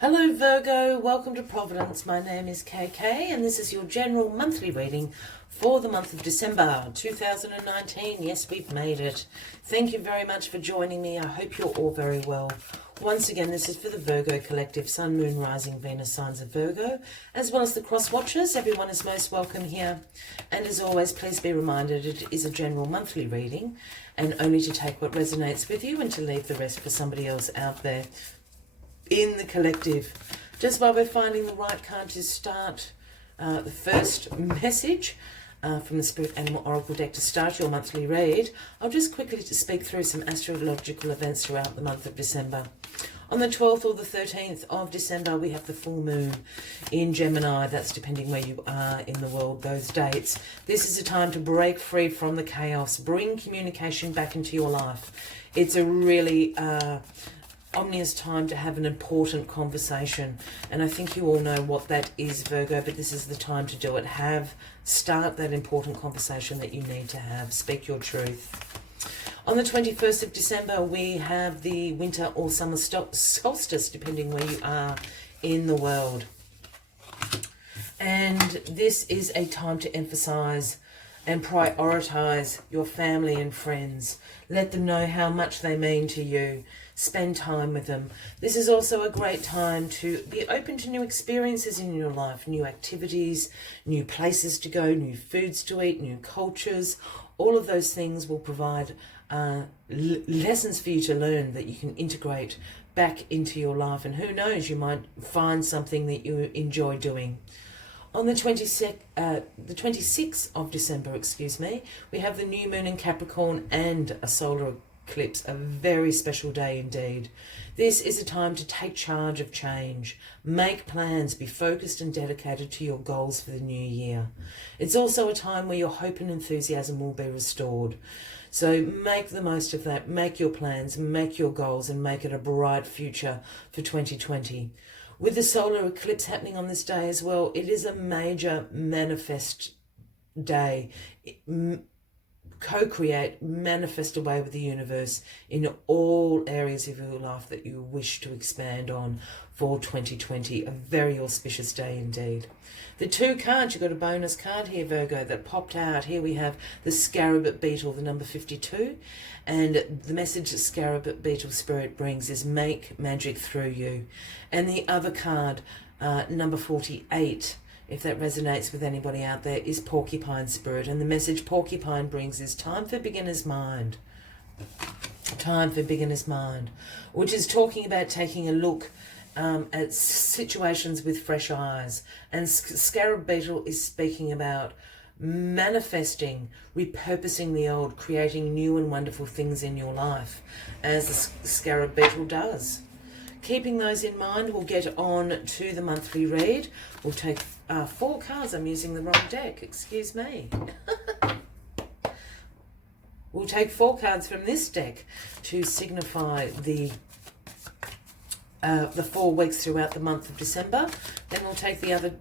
Hello Virgo, welcome to Providence. My name is KK and this is your general monthly reading for the month of December 2019. Yes, we've made it. Thank you very much for joining me. I hope you're all very well. Once again, this is for the Virgo Collective, Sun, Moon, Rising, Venus signs of Virgo, as well as the cross watchers. Everyone is most welcome here. And as always, please be reminded it is a general monthly reading and only to take what resonates with you and to leave the rest for somebody else out there in the collective. Just while we're finding the right card to start the first message from the Spirit Animal Oracle deck to start your monthly read, I'll just quickly speak through some astrological events throughout the month of December. On the 12th or the 13th of December, we have the full moon in Gemini. That's depending where you are in the world, those dates. This is a time to break free from the chaos, bring communication back into your life. It's a really ominous time to have an important conversation, and I think you all know what that is, Virgo, but this is the time to do it. Start that important conversation that you need to have. Speak your truth. On the 21st of December, we have the winter or summer solstice, depending where you are in the world. And this is a time to emphasize and prioritize your family and friends. Let them know how much they mean to you. Spend time with them. This is also a great time to be open to new experiences in your life, new activities, new places to go, new foods to eat, new cultures. All of those things will provide lessons for you to learn that you can integrate back into your life. And who knows, you might find something that you enjoy doing. On the 26th of December, we have the new moon in Capricorn and a solar eclipse, a very special day indeed. This is a time to take charge of change, make plans, be focused and dedicated to your goals for the new year. It's also a time where your hope and enthusiasm will be restored. So make the most of that, make your plans, make your goals, and make it a bright future for 2020. With the solar eclipse happening on this day as well, it is a major manifest day. Co-create, manifest away with the universe in all areas of your life that you wish to expand on for 2020. A very auspicious day indeed. The two cards, you've got a bonus card here, Virgo, that popped out. Here we have the Scarab Beetle, the number 52. And the message that Scarab Beetle Spirit brings is make magic through you. And the other card, number 48, if that resonates with anybody out there, is Porcupine Spirit. And the message Porcupine brings is time for beginner's mind. Time for beginner's mind, which is talking about taking a look at situations with fresh eyes. And Scarab Beetle is speaking about manifesting, repurposing the old, creating new and wonderful things in your life, as the Scarab Beetle does. Keeping those in mind, we'll get on to the monthly read. We'll take 4 cards. I'm using the wrong deck. Excuse me. We'll take 4 cards from this deck to signify the 4 weeks throughout the month of December. Then we'll take the other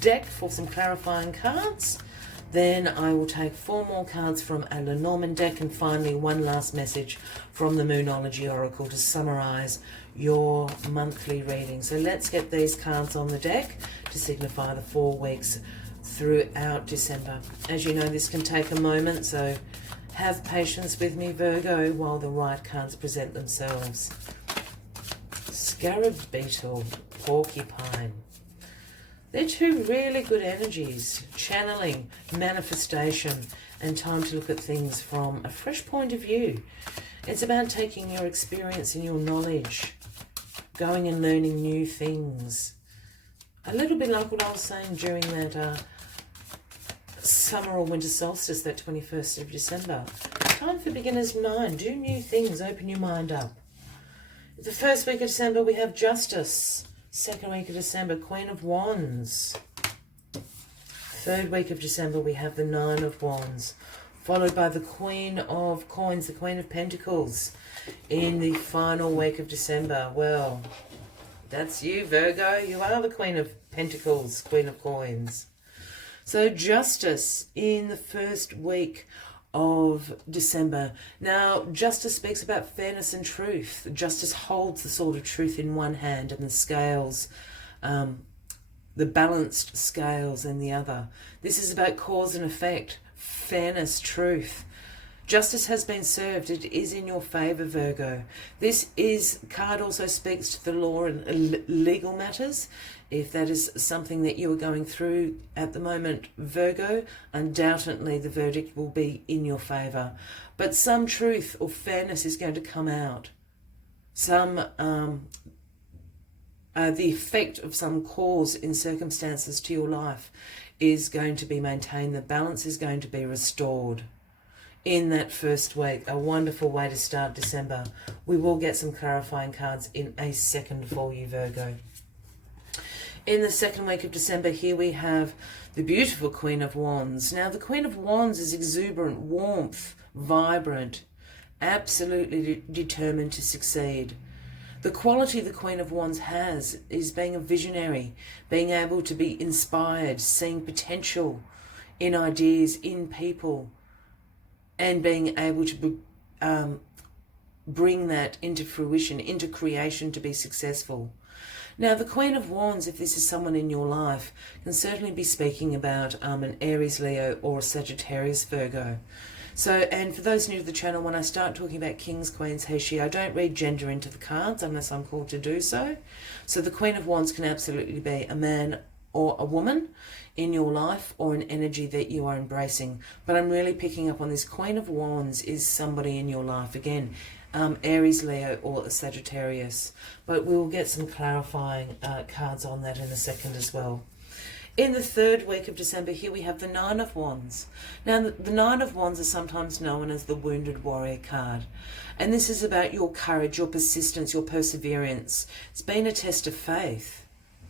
deck for some clarifying cards. Then I will take 4 more cards from a Lenormand deck, and finally one last message from the Moonology Oracle to summarize your monthly reading. So let's get these cards on the deck to signify the 4 weeks throughout December. As you know, this can take a moment, so have patience with me, Virgo, while the right cards present themselves. Scarab Beetle, Porcupine. They're 2 really good energies. Channeling, manifestation, and time to look at things from a fresh point of view. It's about taking your experience and your knowledge, going and learning new things. A little bit like what I was saying during that summer or winter solstice, that 21st of December. Time for beginner's mind. Do new things. Open your mind up. The first week of December, we have Justice. Second week of December, Queen of Wands. Third week of December, we have the Nine of Wands, followed by the Queen of Coins, the Queen of Pentacles. In the final week of December, well, that's you, Virgo. You are the Queen of Pentacles, Queen of Coins. So Justice in the first week of December. Now, justice speaks about fairness and truth. Justice holds the sword of truth in one hand and the scales, the balanced scales in the other. This is about cause and effect, fairness, truth. Justice has been served. It is in your favour, Virgo. This card also speaks to the law and legal matters. If that is something that you are going through at the moment, Virgo, undoubtedly the verdict will be in your favour. But some truth or fairness is going to come out. The effect of some cause in circumstances to your life is going to be maintained. The balance is going to be restored in that first week. A wonderful way to start December. We will get some clarifying cards in a second for you, Virgo. In the second week of December, here we have the beautiful Queen of Wands. Now, the Queen of Wands is exuberant, warmth, vibrant, absolutely determined to succeed. The quality the Queen of Wands has is being a visionary, being able to be inspired, seeing potential in ideas, in people, and being able to bring that into fruition, into creation to be successful. Now, the Queen of Wands, if this is someone in your life, can certainly be speaking about an Aries, Leo, or a Sagittarius, Virgo. So, and for those new to the channel, when I start talking about kings, queens, he, she, I don't read gender into the cards unless I'm called to do so. So the Queen of Wands can absolutely be a man or a woman in your life, or an energy that you are embracing. But I'm really picking up on this. Queen of Wands is somebody in your life. Again, Aries, Leo, or a Sagittarius. But we will get some clarifying cards on that in a second as well. In the third week of December, here we have the Nine of Wands. Now, the Nine of Wands is sometimes known as the Wounded Warrior card. And this is about your courage, your persistence, your perseverance. It's been a test of faith.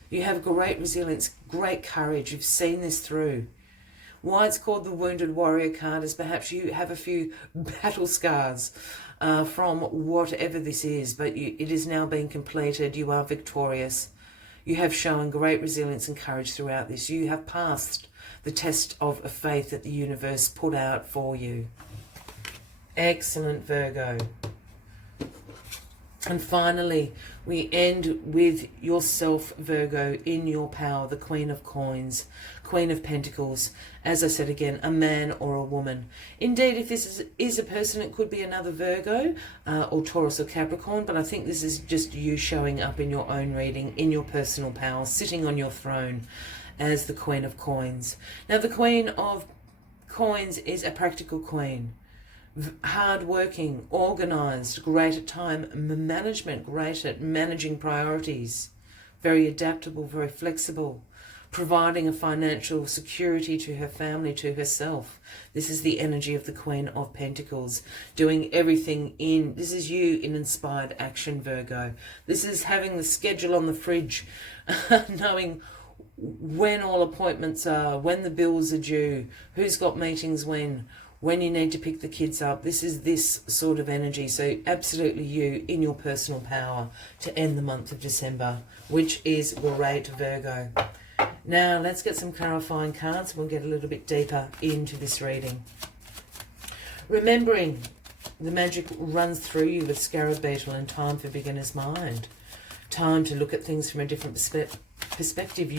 You have great resilience, great courage. You've seen this through. Why it's called the Wounded Warrior card is perhaps you have a few battle scars from whatever this is, but it is now being completed. You are victorious. You have shown great resilience and courage throughout this. You have passed the test of faith that the universe put out for you. Excellent, Virgo. And finally, we end with yourself, Virgo, in your power, the Queen of Coins, Queen of Pentacles. As I said again, a man or a woman. Indeed, if this is a person, it could be another Virgo or Taurus or Capricorn, but I think this is just you showing up in your own reading, in your personal power, sitting on your throne as the Queen of Coins. Now, the Queen of Coins is a practical queen. Hard-working, organised, great at time management, great at managing priorities, very adaptable, very flexible, providing a financial security to her family, to herself. This is the energy of the Queen of Pentacles, doing everything this is you in inspired action, Virgo. This is having the schedule on the fridge, knowing when all appointments are, when the bills are due, who's got meetings when you need to pick the kids up. This is this sort of energy. So absolutely you in your personal power to end the month of December, which is great, Virgo. Now let's get some clarifying cards. We'll get a little bit deeper into this reading. Remembering the magic runs through you with Scarab Beetle and Time for Beginner's Mind. Time to look at things from a different perspective.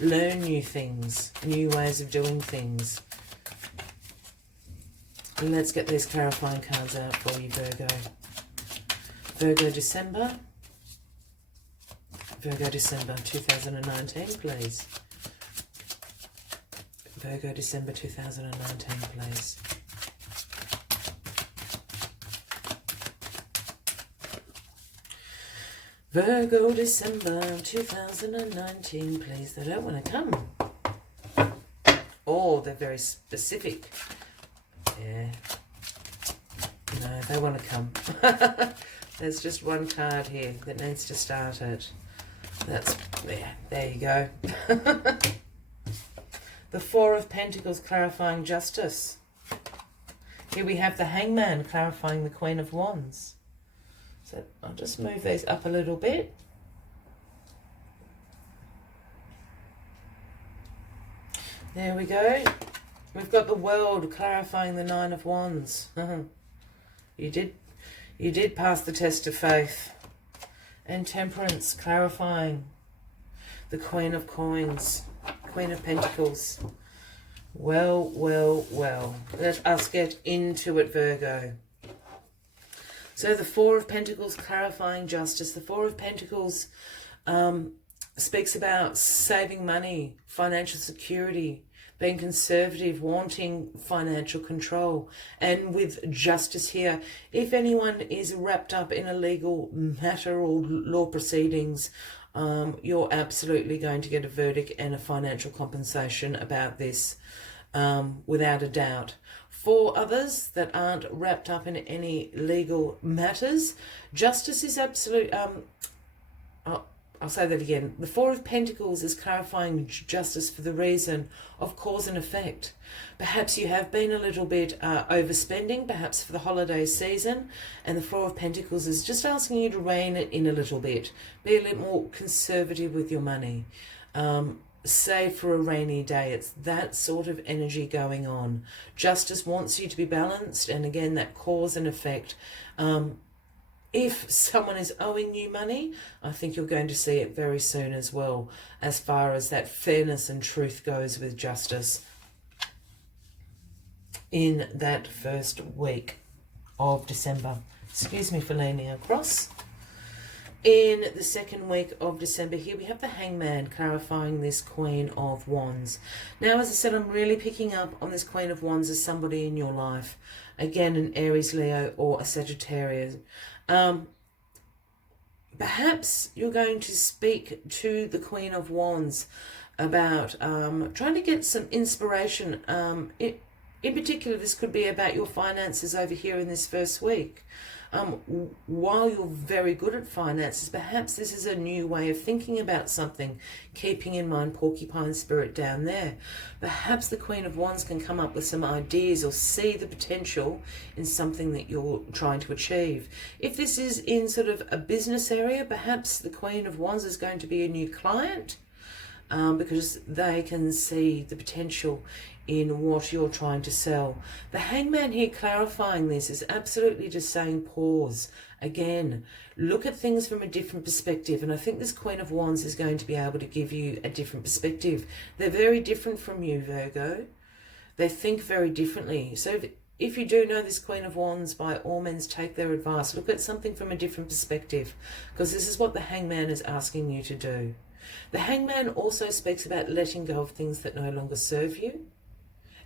Learn new things, new ways of doing things. And let's get these clarifying cards out for you, Virgo. Virgo December. Virgo December 2019, please. Virgo December 2019, please. Virgo December 2019, please. They don't want to come. Oh, they're very specific. Yeah. No, they want to come. There's just one card here that needs to start it. That's there you go. The Four of Pentacles clarifying justice. Here we have the Hangman clarifying the Queen of Wands. So I'll just move these up a little bit. There we go. We've got the World clarifying the Nine of Wands. You did pass the test of faith. And Temperance clarifying the Queen of Coins, Queen of Pentacles. Well, well, well. Let us get into it, Virgo. So the Four of Pentacles clarifying justice. The Four of Pentacles speaks about saving money, financial security, being conservative, wanting financial control. And with justice here, if anyone is wrapped up in a legal matter or law proceedings, you're absolutely going to get a verdict and a financial compensation about this, without a doubt. For others that aren't wrapped up in any legal matters, justice is absolute. I'll say that again. The Four of Pentacles is clarifying justice for the reason of cause and effect. Perhaps you have been a little bit overspending, perhaps for the holiday season, and the Four of Pentacles is just asking you to rein it in a little bit. Be a little more conservative with your money. Save for a rainy day. It's that sort of energy going on. Justice wants you to be balanced, and again, that cause and effect. If someone is owing you money, I think you're going to see it very soon as well, as far as that fairness and truth goes with justice in that first week of December. Excuse me for leaning across. In the second week of December here, we have the Hangman clarifying this Queen of Wands. Now, as I said, I'm really picking up on this Queen of Wands as somebody in your life. Again, an Aries, Leo, or a Sagittarius. Perhaps you're going to speak to the Queen of Wands about trying to get some inspiration. In particular, this could be about your finances over here in this first week. While you're very good at finances, perhaps this is a new way of thinking about something, keeping in mind porcupine spirit down there. Perhaps the Queen of Wands can come up with some ideas or see the potential in something that you're trying to achieve. If this is in sort of a business area, perhaps the Queen of Wands is going to be a new client, because they can see the potential in what you're trying to sell. The Hangman here clarifying this is absolutely just saying pause. Again, look at things from a different perspective. And I think this Queen of Wands is going to be able to give you a different perspective. They're very different from you, Virgo. They think very differently. So if you do know this Queen of Wands, by all means take their advice. Look at something from a different perspective, because this is what the Hangman is asking you to do. The Hangman also speaks about letting go of things that no longer serve you.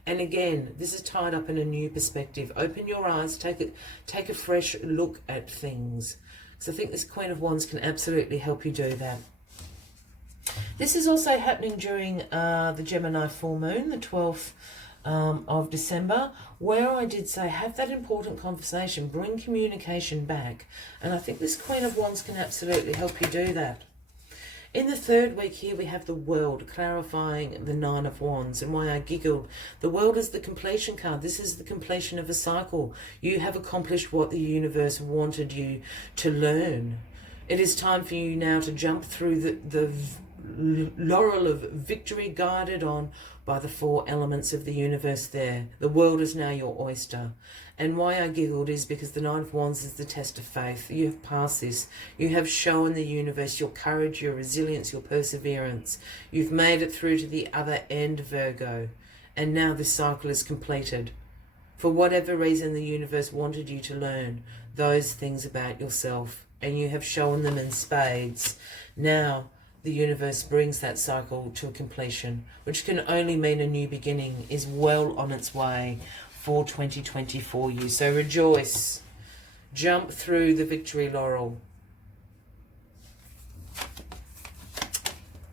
And again, this is tied up in a new perspective. Open your eyes, take a fresh look at things. So I think this Queen of Wands can absolutely help you do that. This is also happening during the Gemini full moon, the 12th of December, where I did say have that important conversation, bring communication back. And I think this Queen of Wands can absolutely help you do that. In the third week here, we have the World clarifying the Nine of Wands. And why I giggled, the World is the completion card. This is the completion of a cycle. You have accomplished what the universe wanted you to learn. It is time for you now to jump through the laurel of victory, guided on by the four elements of the universe there. The world is now your oyster. And why I giggled is because the Nine of Wands is the test of faith. You have passed this. You have shown the universe your courage, your resilience, your perseverance. You've made it through to the other end, Virgo. And now this cycle is completed. For whatever reason the universe wanted you to learn those things about yourself, and you have shown them in spades. Now the universe brings that cycle to a completion, which can only mean a new beginning is well on its way for 2020 for you. So rejoice. Jump through the victory laurel.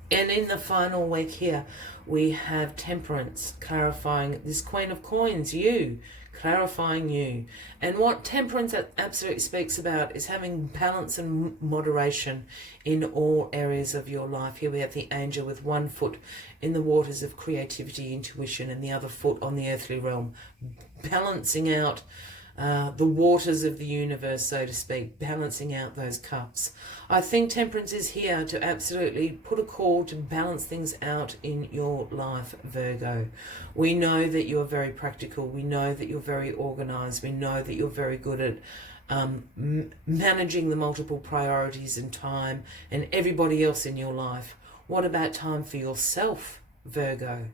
And in the final week here, we have Temperance clarifying this Queen of Coins, you, clarifying you. And what Temperance absolutely speaks about is having balance and moderation in all areas of your life. Here we have the angel with one foot in the waters of creativity, intuition, and the other foot on the earthly realm, balancing out the waters of the universe, so to speak, balancing out those cups. I think Temperance is here to absolutely put a call to balance things out in your life, Virgo. We know that you're very practical. We know that you're very organized. We know that you're very good at managing the multiple priorities and time and everybody else in your life. What about time for yourself, Virgo?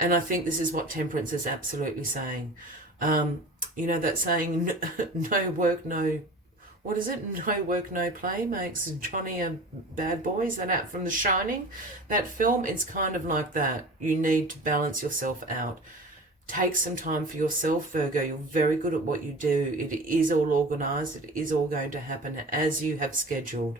And I think this is what Temperance is absolutely saying. You know that saying, no work, no... What is it? No work, no play makes Johnny a bad boy. Is that out from The Shining? That film, it's kind of like that. You need to balance yourself out. Take some time for yourself, Virgo. You're very good at what you do. It is all organised. It is all going to happen as you have scheduled.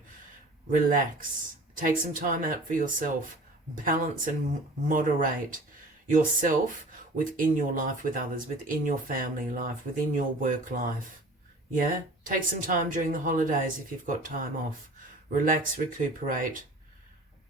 Relax. Take some time out for yourself. Balance and moderate yourself within your life with others, within your family life, within your work life. Yeah? Take some time during the holidays if you've got time off. Relax, recuperate.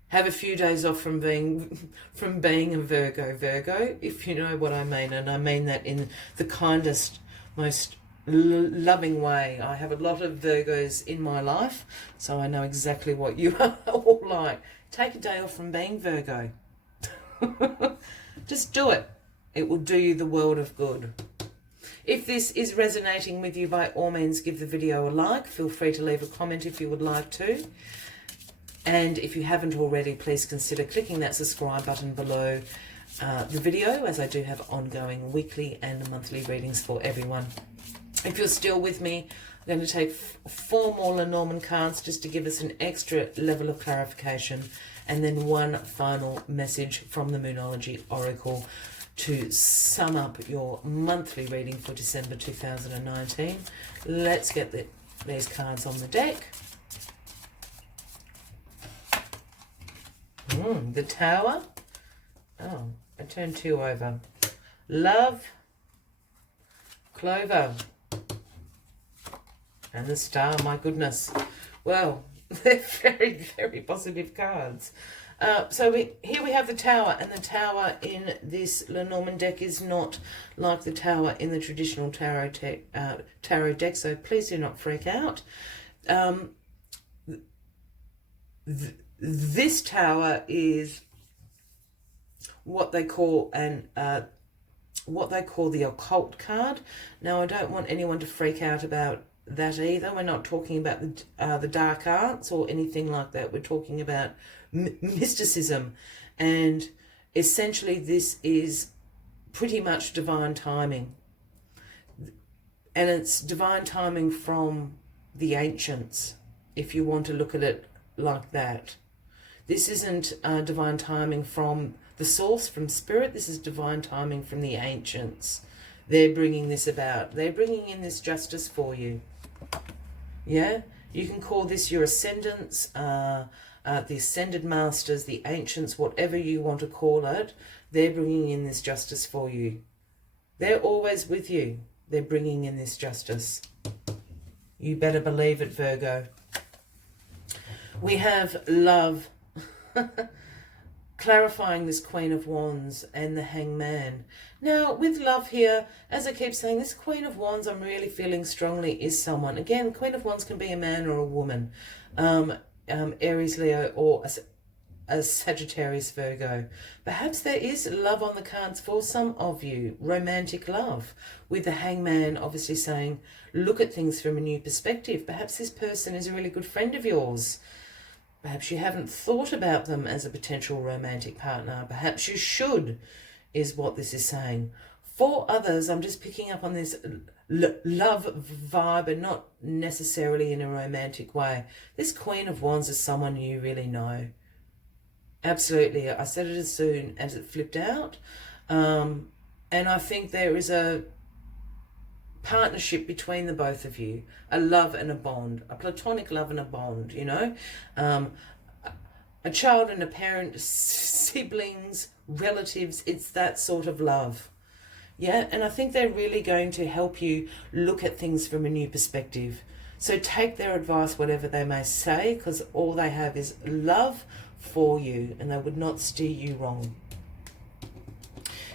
Have a few days off from being a Virgo, if you know what I mean. And I mean that in the kindest, most loving way. I have a lot of Virgos in my life, so I know exactly what you are all like. Take a day off from being Virgo. Just do it. It will do you the world of good. If this is resonating with you, by all means, give the video a like. Feel free to leave a comment if you would like to. And if you haven't already, please consider clicking that subscribe button below the video, as I do have ongoing weekly and monthly readings for everyone. If you're still with me, I'm going to take 4 more Lenormand cards just to give us an extra level of clarification, and then one final message from the Moonology Oracle to sum up your monthly reading for December 2019. Let's get these cards on the deck. The Tower. Oh, I turned 2 over. Love. Clover. And the Star, my goodness. Well, they're very, very positive cards. So here we have the Tower, and the Tower in this Lenormand deck is not like the Tower in the traditional tarot deck, so please do not freak out. This Tower is what they call the occult card. Now, I don't want anyone to freak out about that either. We're not talking about the dark arts or anything like that. We're talking about mysticism, and essentially this is pretty much divine timing, and it's divine timing from the ancients, if you want to look at it like that. This isn't divine timing from the source, from spirit. This is divine timing from the ancients. They're bringing this about. They're bringing in this justice for you. Yeah, you can call this your ascendants, the ascended masters, the ancients, whatever you want to call it. They're bringing in this justice for you. They're always with you. They're bringing in this justice. You better believe it, Virgo. We have Love, clarifying this Queen of Wands and the Hangman. Now, with Love here, as I keep saying, this Queen of Wands I'm really feeling strongly is someone. Again, Queen of Wands can be a man or a woman. Aries, Leo, or a Sagittarius, Virgo. Perhaps there is love on the cards for some of you. Romantic love. With the Hangman obviously saying, look at things from a new perspective. Perhaps this person is a really good friend of yours. Perhaps you haven't thought about them as a potential romantic partner. Perhaps you should, is what this is saying. For others, I'm just picking up on this love vibe, and not necessarily in a romantic way. This Queen of Wands is someone you really know. Absolutely. I said it as soon as it flipped out. And I think there is a partnership between the both of you, a love and a bond, a platonic love and a bond, you know, a child and a parent, siblings, relatives. It's that sort of love. Yeah, and I think they're really going to help you look at things from a new perspective. So take their advice, whatever they may say, because all they have is love for you, and they would not steer you wrong.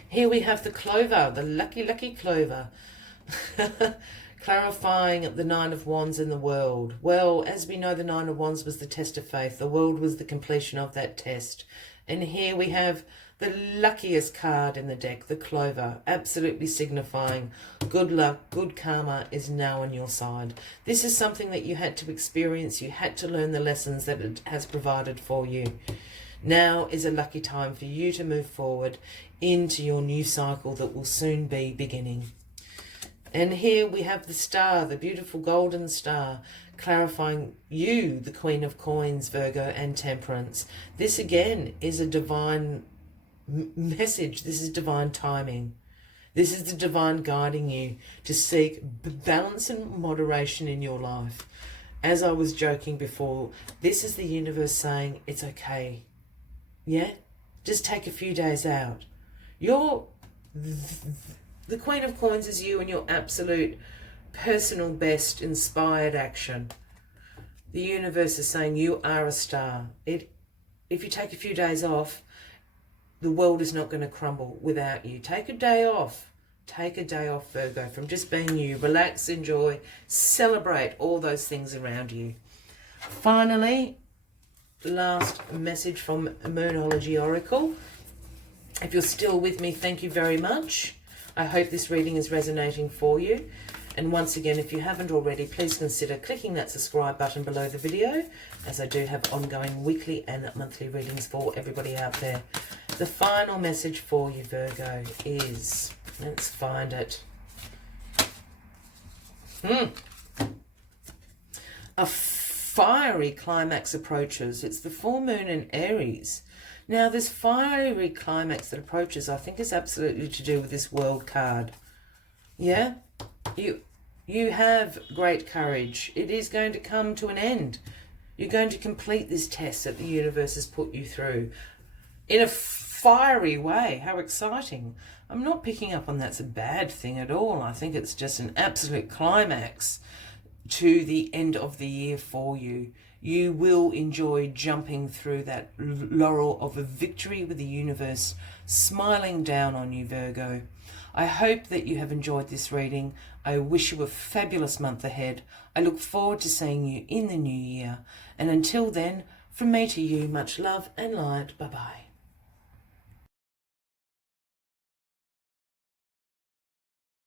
Here we have the Clover, the lucky, lucky Clover. Clarifying the Nine of Wands in the world. Well, as we know, the Nine of Wands was the test of faith. The world was the completion of that test. And here we have the luckiest card in the deck, the Clover, absolutely signifying good luck, good karma is now on your side. This is something that you had to experience. You had to learn the lessons that it has provided for you. Now is a lucky time for you to move forward into your new cycle that will soon be beginning. And here we have the star, the beautiful golden star, clarifying you, the Queen of Coins, Virgo, and Temperance. This again is a divine message. This is divine timing. This is the divine guiding you to seek balance and moderation in your life. As I was joking before, this is the universe saying it's okay. Yeah? Just take a few days out. The Queen of Coins is you and your absolute personal best inspired action. The universe is saying you are a star. If you take a few days off, the world is not going to crumble without you. Take a day off. Take a day off, Virgo, from just being you. Relax, enjoy, celebrate all those things around you. Finally, last message from Moonology Oracle. If you're still with me, thank you very much. I hope this reading is resonating for you. And once again, if you haven't already, please consider clicking that subscribe button below the video, as I do have ongoing weekly and monthly readings for everybody out there. The final message for you, Virgo, is, let's find it. A fiery climax approaches. It's the full moon in Aries. Now, this fiery climax that approaches, I think, is absolutely to do with this World card. Yeah? You have great courage. It is going to come to an end. You're going to complete this test that the universe has put you through in a fiery way. How exciting. I'm not picking up on that's a bad thing at all. I think it's just an absolute climax to the end of the year for you. You will enjoy jumping through that laurel of a victory with the universe smiling down on you, Virgo. I hope that you have enjoyed this reading. I wish you a fabulous month ahead. I look forward to seeing you in the new year. And until then, from me to you, much love and light. Bye-bye.